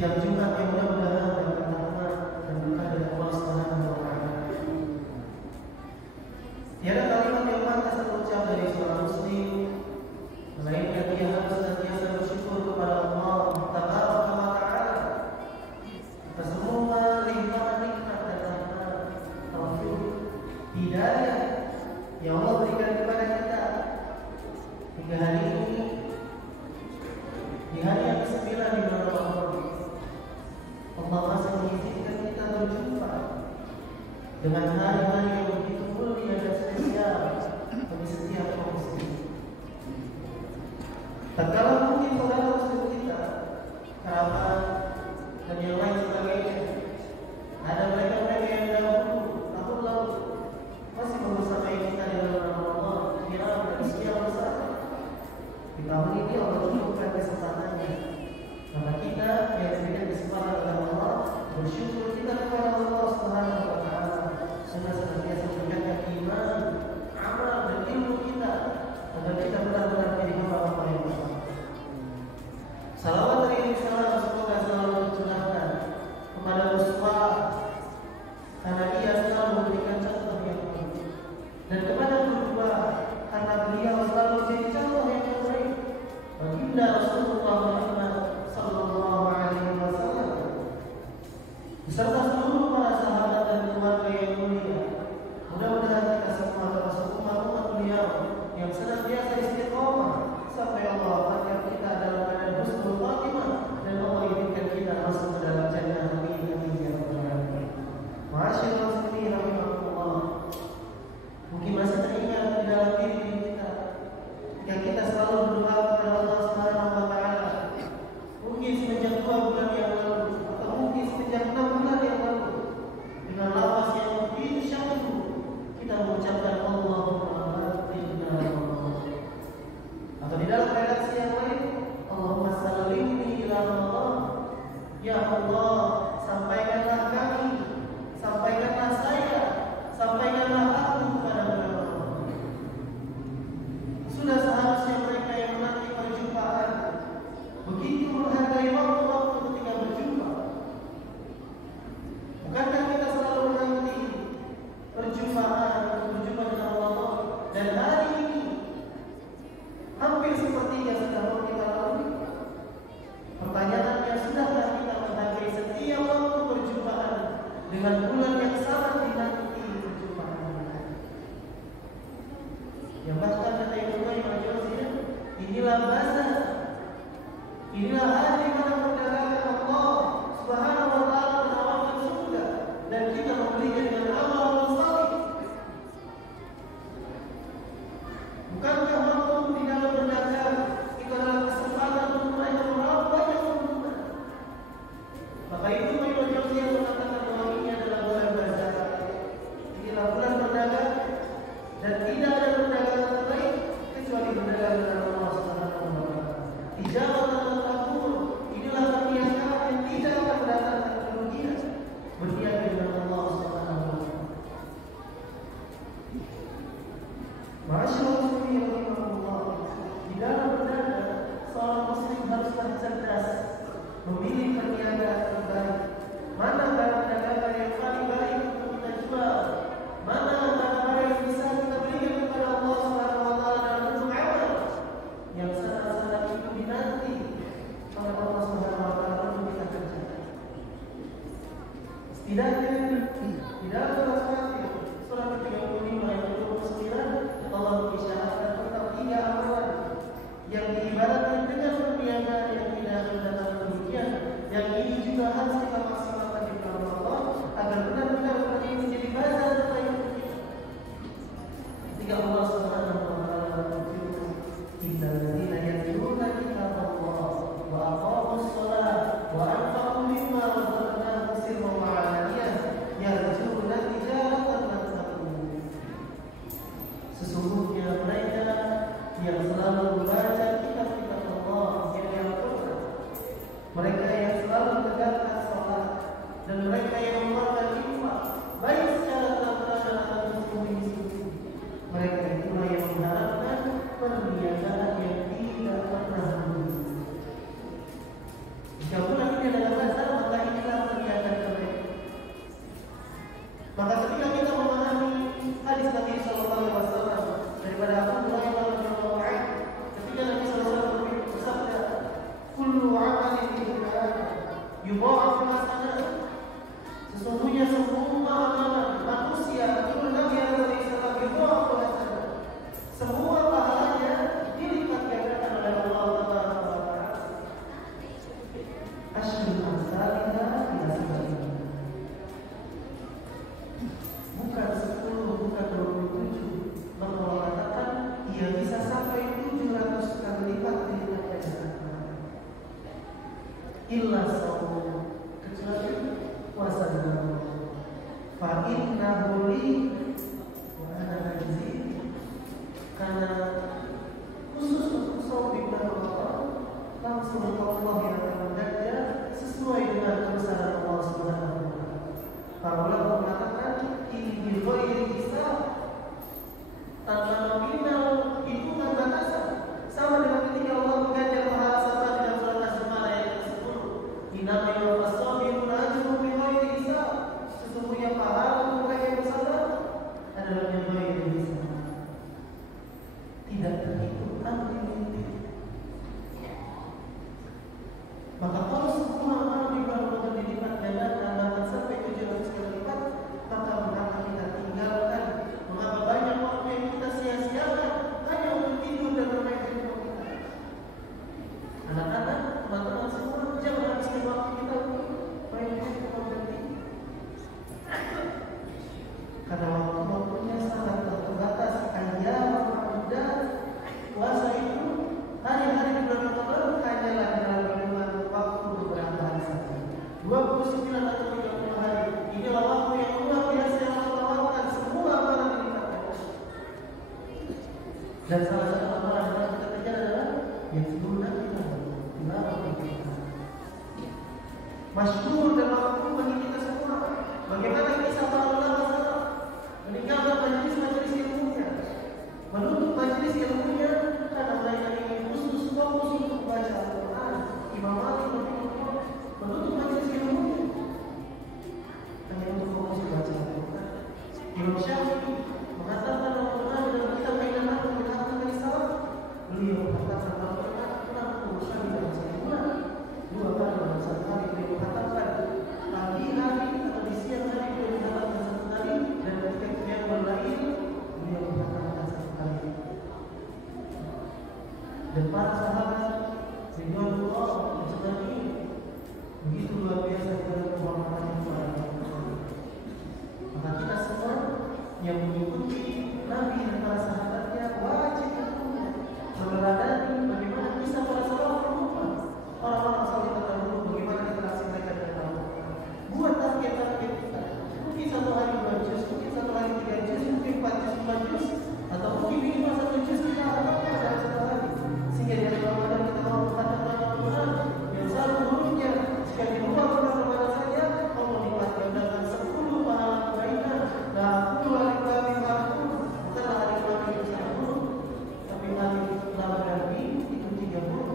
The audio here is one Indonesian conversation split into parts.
sidang Jumat yang mudah-mudahan dapat rahmat dan berkah dari Allah Subhanahu wa taala. Tiada kalimat yang pantas terucap dari seorang muslim melainkan dia harus senantiasa bersyukur kepada Allah Tabaraka wa taala atas semua limpahan nikmat dan rahmat, taufik, hidayah yang Allah berikan kepada kita hingga hari ini, di hari yang ke-9 di bulan Ramadan. Allah masih mengizinkan kita berjumpa dengan hari-hari yang begitu mulia dan spesial bagi setiap kaum muslim. Tatkala mungkin saudara-saudara kita, kerabat dan yang lain sebagainya, ada mereka-mereka yang dahulu tahun lalu masih bersama kita di dalam Ramadan, qiyam dan isyam bersama. Di tahun ini Allah cukupkan kesempatannya, maka kita yang diberikan kesempatan oleh Allah bersyukur kita kepada Allah Subhanahu wa taala dengan senantiasa meningkatkan iman, amal dan ilmu kita agar kita benar-benar menjadi hamba-hamba yang bersama. Salawat dari salam semoga selalu tercurahkan kepada Rasulullah karena dia selalu memberikan contoh yang baik, dan kepada kedua karena beliau selalu menjadi contoh yang baik. Baginda Rasulullah Muhammad sallallahu alaihi wasallam beserta seluruh para sahabat dan keluarga yang mulia. Mudah-mudahan kita semua termasuk umat-umat beliau yang senantiasa istiqomah sampai Allah wafatkan kita dalam keadaan husnul khatimah dan Allah izinkan kita masuk ke dalam jannah. Amin amin ya rabbal alamin. Ma'asyiral muslimin rahimakumullah. Mungkin masih teringat di dalam diri kita yang kita selalu berdoa kepada Allah Subhanahu wa taala. Mungkin semenjak 2 bulan yang lalu atau mungkin semenjak 6 bulan yang lalu, dengan lafaz yang begitu syahdu kita mengucapkan Allahumma inna Ramadan. Atau di dalam redaksi yang lain, Allahumma sallimni ila Ramadan. Ya Allah, sampaikanlah kami, sampaikanlah saya, sampaikanlah aku kepada bulan Ramadan. Sudah seharusnya mereka yang menanti perjumpaan begitu menghargai waktu-waktu ketika berjumpa. Bukankah kita selalu menanti perjumpaan untuk berjumpa dengan Allah? Dan hari ini hampir sepertiga sudah mau kita lalui. Pertanyaannya, sudahkah kita menghargai setiap waktu perjumpaan dengan bulan yang sangat dinanti perjumpaan? Yang bahkan kata Ibnu Qayyim al-Jauziyah, inilah bahasa, inilah hari di mana perdagangan Allah Subhanahu wa taala menawarkan surga dan kita membelinya dengan amal saleh. Bukankah waktu di dalam berdagang itu adalah kesempatan untuk mereka meraup banyak keuntungan? Maka itu Ibnu Al-Jauziyah mengatakan bahwa ini adalah bulan berzakat. Inilah bulan berdagang dan tidak ada perdagangan lain kecuali berdagang dengan Allah Subhanahu wa taala. Tijaratan tabur, inilah perniagaan yang tidak akan mendatangkan kerugian. Berniaga dengan Allah Subhanahu wa taala. Masyaallah muslimin rahimahullah. Di dalam berdagang, seorang muslim haruslah cerdas, memilih perniagaan terbaik. Mana barang dagangan yang paling baik untuk kita jual? Mana barang-barang yang bisa kita berikan kepada Allah Subhanahu wa taala dalam bentuk amal yang sangat-sangat itu dinanti oleh Allah Subhanahu wa taala untuk kita kerjakan. Setidaknya di dalam surah ke-35 ayat 29 Allah mengisyaratkan tentang 3 amalan yang diibaratkan dengan perniagaan yang tidak mendatangkan kerugian. Yang ini juga harus kita maksimalkan di bulan Ramadan agar benar-benar bulan ini menjadi bazar terbaik untuk kita. Ketika Allah Subhanahu wa taala berfirman, "Innal ladzina yatluna kitaballah wa aqamus shalah wa anfaqu mimma razaqnahum sirran wa 'alaniyah yarjuna tijaratan lan tabur." Sesungguhnya mereka yang selalu membaca kitab-kitab Allah yang Al-Quran, mereka yang selalu menegakkan salat, dan mereka yang mengeluarkan infak baik secara terang-terangan atau sembunyi-sembunyi, mereka itulah yang mengharapkan perniagaan yang tidak pernah rugi. Jika bulan ini adalah Sesungguhnya semua amalan manusia itu Nabi alaihi salam semua pahalanya dilipat gandakan oleh Allah Taala. Asyhadu amsalina ila sab'ina. Bukan 10, bukan 27. Maka Allah katakan ia bisa sampai 700 kali lipat dilipat gandakan. Illa saum, kecuali puasa Ramadan. Fa innahu li wa ana ajzi. Karena khusus untuk saum di bulan Ramadan, langsung Allah yang akan mengganjar sesuai dengan kebesaran Allah Subhanahu wa taala. Para ulama mengatakan ini bi hisab, tanpa nominal hitungan batasan, sama dengan ketika Allah mengganjar pahala salat dalam surat Az-Zumar ayat ke-10. Innama yuwaffas-sabiruna ajruhum bighairi hisab. Sesungguhnya pahala untuk mereka yang bersabar adalah bighairi hisab. Tidak terhitung unlimited. Maka kalau semua amalan di bulan Ramadan dilipat gandakan bahkan sampai 700 kali lipat, maka mengapa kita tinggalkan? Mengapa banyak waktu yang kita sia-siakan hanya untuk tidur dan bermain handphone kita? Anak-anak, teman-teman semua, jangan habiskan waktu kita untuk main handphone dan tidur. Karena waktu-waktunya sangat terbatas. Dan puasa itu hari-hari di bulan Ramadan hanyalah dalam hitungan waktu beberapa hari saja. 29 atau 30 hari. Inilah waktu yang luar biasa yang Allah tawarkan semua amalan dilipat. Dan salah satu amalan yang kita kerjakan adalah yang sebelumnya kita masyhur dan makhluk bagi kita semua. Bagaimana kisah para ulama salaf meninggalkan majelis-majelis ilmunya, menutup majelis ilmunya karena mereka ingin khusus fokus untuk baca Al-Quran. Imam Malik menutup majelis ilmunya hanya untuk fokus baca Al-Quran. Imam Syafi'i mengatakan Al-Quran dalam kitab Bainatul Minhaj dari Salaf. Beliau mengatakan Al-Quran kurang urusan dalam satu bulan, 2 kali dalam satu hari. Beliau mengatakan pagi hari atau di siang hari beliau mengatakan satu kali, dan ketika yang berlain beliau mengatakan satu kali. Dan para sahabat ridwanullah ajma'in begitu luar biasa dalam pemahaman kepada Allah. Maka kita semua yang mengikuti Nabi dan para sahabatnya wajib meneladani bagaimana kisah para sahabat berubah. Orang-orang saleh terdahulu bagaimana interaksi mereka dengan Allah. Buat target-target kita. Mungkin satu hari 2 juz, mungkin satu hari 3 juz, mungkin 4 juz, 5 juz, atau mungkin minimal 1 juz kita harapkan dalam satu hari. Sehingga dari Ramadan kita mau mengatakan Al-Quran yang selalu hurufnya jika di luar bulan Ramadan saja Allah lipat gandakan 10 pahala kebaikan. Nah, 10 hari kami parku bukanlah hari kami 10, tapi hari Ramadan itu 30.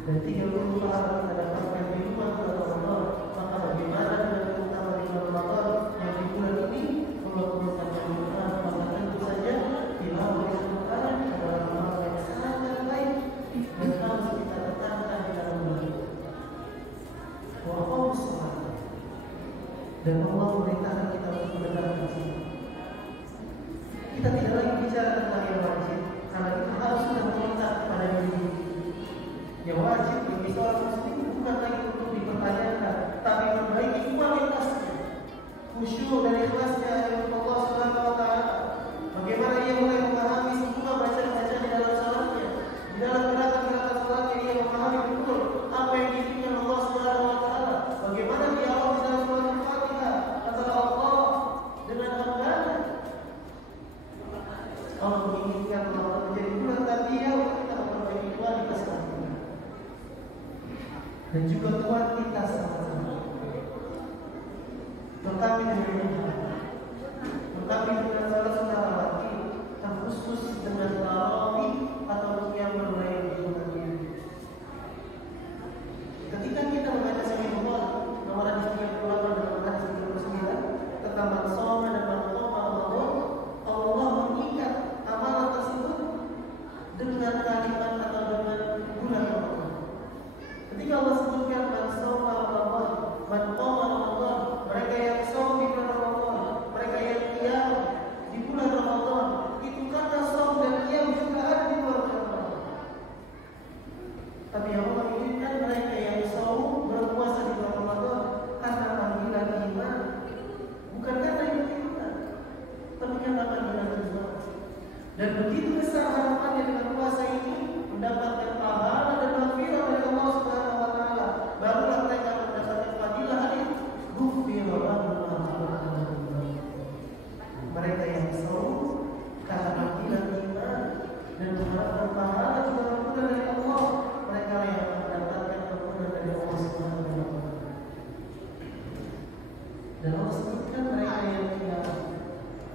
Dan 30 pahala kita dapatkan di luar bulan Ramadan. Maka bagaimana dengan terutama di bulan Ramadan yang di bulan ini Allah turunkan Al-Quran? Maka tentu saja tilawah Al-Quran adalah amal yang sangat baik dan harus kita letakkan di dalam bulan ini. Waqamus salat. Dan Allah memerintahkan kita untuk menegakkan salat. Kita tidak lagi bicara tentang yang wajib, karena kita harus sudah melekat kepada diri. Yang wajib bagi seorang muslim bukan lagi untuk dipertanyakan, tapi memperbaiki kualitasnya, khusyuk dan ikhlasnya untuk Allah Subhanahu wa taala. Bagaimana ia mulai memahami semua bacaan-bacaan di dalam salatnya, di dalam gerakan-gerakan salatnya ia memahami betul apa yang diinginkan Allah Subhanahu wa taala. Bagaimana dialog di dalam surat Al-Fatihah antara Allah dengan hambanya. Allah menginginkan Allah menjadi bulan tarbiyah untuk kita memperbaiki kualitas kita dan juga kuantitas sama-sama. Tetapi dengan salah secara wajib, terkhusus dengan tarawih atau yang bermain di rumah diri. Ketika kita membaca Sahih Bukhari nomor hadis 38 dan nomor hadis 39 tentang mansoma dan manqoma Ramadan, Allah mengikat amalan tersebut dengan kalimat atau dengan bulan Ramadan. Ketika Allah sebutkan mansoma Ramadan, manqoma Ramadan, mereka yang Dan Allah sebutkan mereka yang tinggal,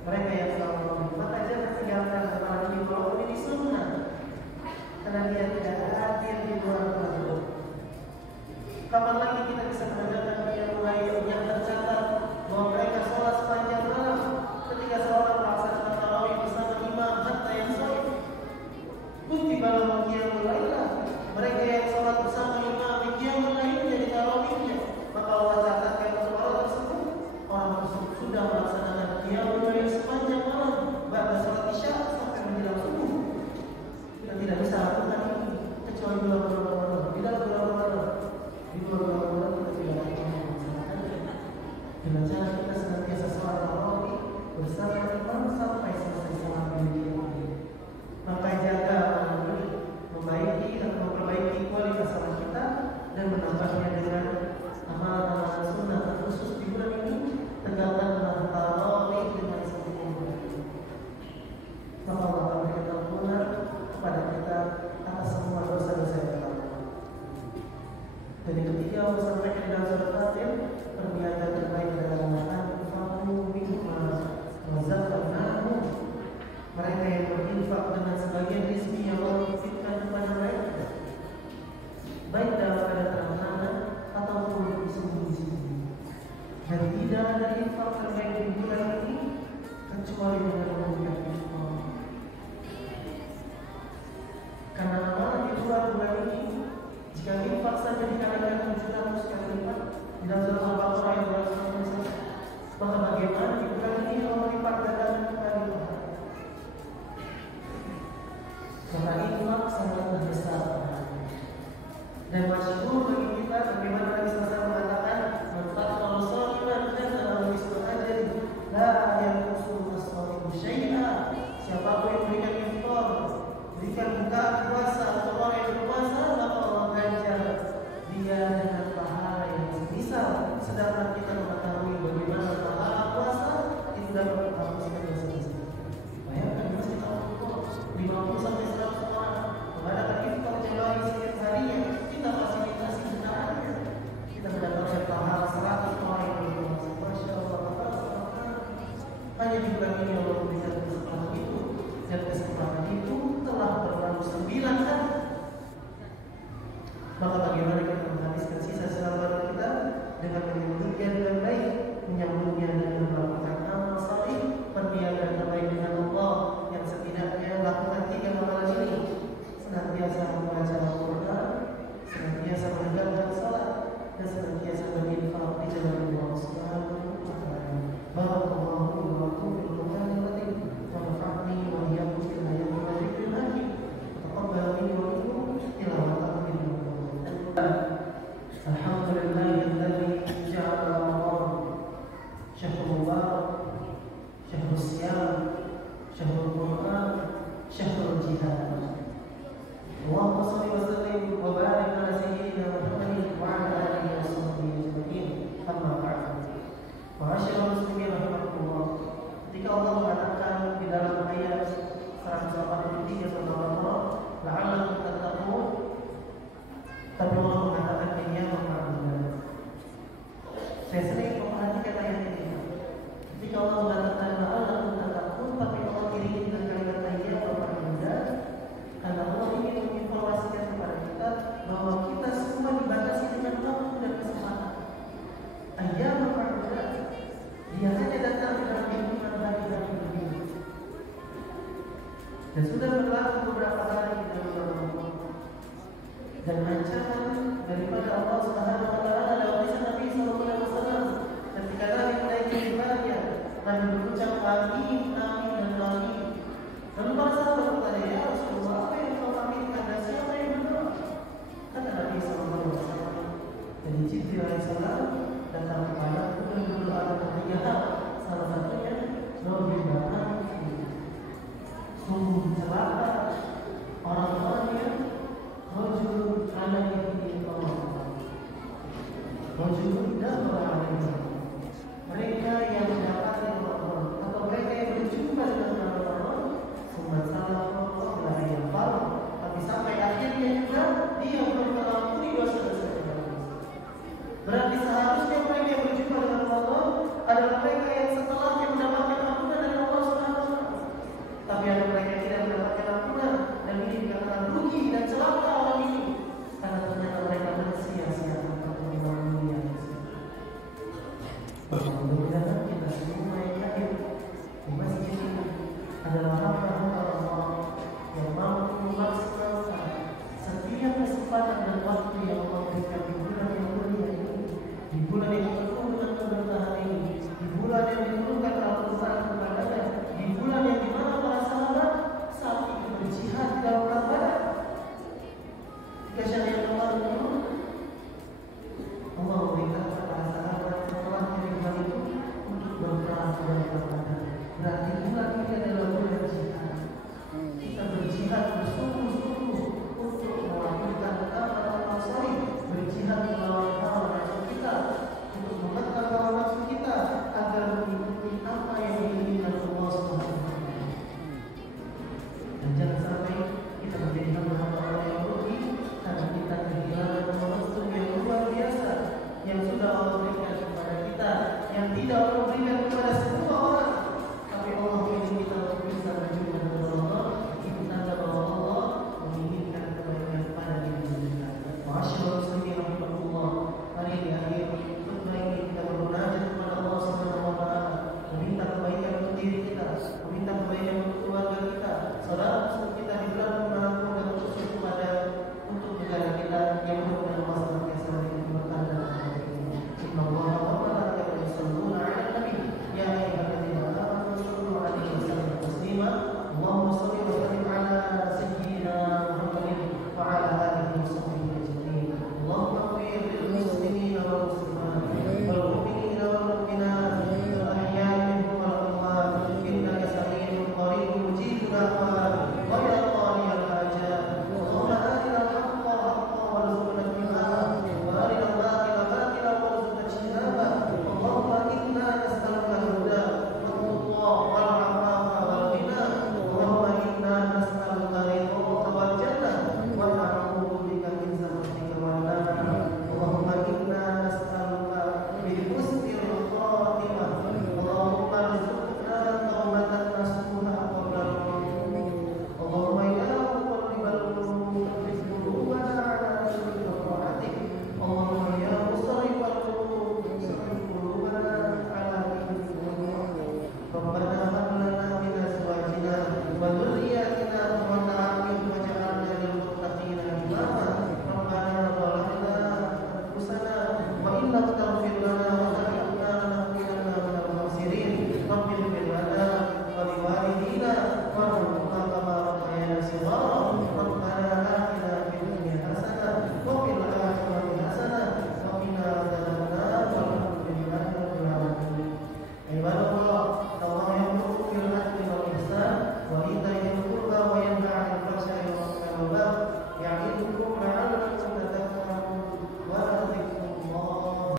mereka yang selalu maka jangan tinggalkan apalagi walaupun ini sunnah, karena dia tidak hadir di luar Ramadan. Kapan lagi kita bisa menegakkan dia mulai yang tercatat bahwa mereka sholat sepanjang malam ketika seorang melaksanakan tarawih bersama imam hatta yang sholat. Kutiba lahum qiyamul lailah, mereka yang sholat bersama imam qiyamul lail jadi tarawihnya, maka Allah catatkan untuk orang tersebut, orang tersebut sudah melaksanakan qiyamul lail sepanjang malam bahkan sholat isya sampai menjelang subuh. Kita tidak bisa lakukan ini kecuali bulan Ramadan. Bila bulan Ramadan, di bulan Ramadan kita tidak melaksanakannya. Dengan cara kita senantiasa sholat tarawih bersama imam sampai selesai sholat ini. Maka jaga memperbaiki kualitas salat kita dan menambahnya dengan amalan-amalan sunnah khusus di bulan ini. Tegakkanlah tarawih dengan sempurna. Maka Allah akan berikan ampunan kepada kita atas semua dosa-dosa yang kita lakukan. Dan yang ketiga, Allah sampaikan dalam surat Fatir, perniagaan terbaik adalah anfaqu mimma razaqnahum. Mereka yang berinfak dengan sebagian rezeki yang Allah titipkan kepada mereka, baik dalam keadaan terang-terangan ataupun disembunyi-sembunyi. Dan tidak ada infak terbaik di bulan ini kecuali dengan memuliakan Allah. Karena amalan di bulan ini, jika infak saja dikalikan 700 kali lipat di dalam surat Al-Baqarah ayat 291, maka bagaimana di bulan ini Allah melipat gandakan kembali lipat? Maka infak sangat besar. Dan masyhur bagi kita bagaimana Nabi SAW mengatakan, "Man kalau sholiman dan dalam misal ajal la yanqusu as-shalim syai'a." Siapapun yang memberikan iftar, berikan buka puasa atau orang yang berpuasa, maka Allah ganjar dia dengan pahala yang semisal. Sedangkan kita mengetahui bagaimana pahala puasa itu dapat menghapuskan dosa-dosa. Bayangkan masjid Al-Qur'an 50 sampai 100 orang mengadakan iftar jemaah setiap harinya, kita fasilitasi sebenarnya, kita mendapatkan pahala 100 orang yang berpuasa. Masya Allah, hanya di bulan ini Allah memberikan kesempatan itu, dan kesempatan itu telah berlalu 9 kali. Maka bagaimana kita menghabiskan sisa-sisa badan kita dengan menyambutnya dengan baik, menyambutnya dengan melakukan amal saleh, perniagaan terbaik dengan Allah yang setidaknya lakukan 3 amalan ini: senantiasa membaca Al-Quran, senantiasa menegakkan salat, dan senantiasa berinfak di jalan Allah Subhanahu wa Ta'ala. Barakallahu li wa lakum fil Qur'anil Karim wa nafa'ani wa iyyakum bima ya'lamu wa dhikril hakim. Taqabbal minni wa minkum tilawatan bil Alhamdulillahilladzi ja'ala Ramadan syahrul mubarak, syahrul siyam, syahrul Qur'an, syahrul jihad. Allahumma shalli wa sallim wa barik ala sayyidina Muhammadin wa ala alihi wa sahbihi ajma'in. Amma ba'd. Ma'asyiral muslimin rahimakumullah. Ketika Allah mengatakan di dalam ayat 183 surah Al-Baqarah, la'allakum tattaqun, tapi Allah mengatakan iyyakum na'budu. Saya sering memperhatikan ayat ini. Ketika Allah mengatakan la'allakum tattaqun, tapi Allah iringi dengan kalimat iyyakum na'budu, karena Allah ingin menginformasikan kepada kita bahwa kita semua dibatasi dengan waktu dan kesempatan. Iyyakum na'budu, dia hanya datang dalam kehidupan hari-hari begini. Dan sudah berlaku beberapa hari dalam Ramadan. Dan ancaman daripada Allah Subhanahu wa Ta'ala dalam kisah Nabi sallallahu alaihi wasallam ketika Nabi menaiki mimbarnya, Nabi berucap amin, amin dan amin. Lalu para sahabat bertanya, ya Rasulullah, apa yang kau aminkan dan siapa yang berdoa? Kata Nabi sallallahu alaihi wasallam, dari Jibril alaihissalam datang kepadaku dan berdoa dengan 3 hal. Salah satunya, lebih banyak sungguh celaka orang-orang yang rajul anak ini Allah. Rajul dan orang ini. Mereka yang mendapati Allah atau mereka yang berjumpa dengan Allah, semua salah Allah yang baru. Tapi sampai akhirnya juga dia mengampuni dosa-dosa. Berarti seharusnya mereka yang berjumpa dengan Allah Baik.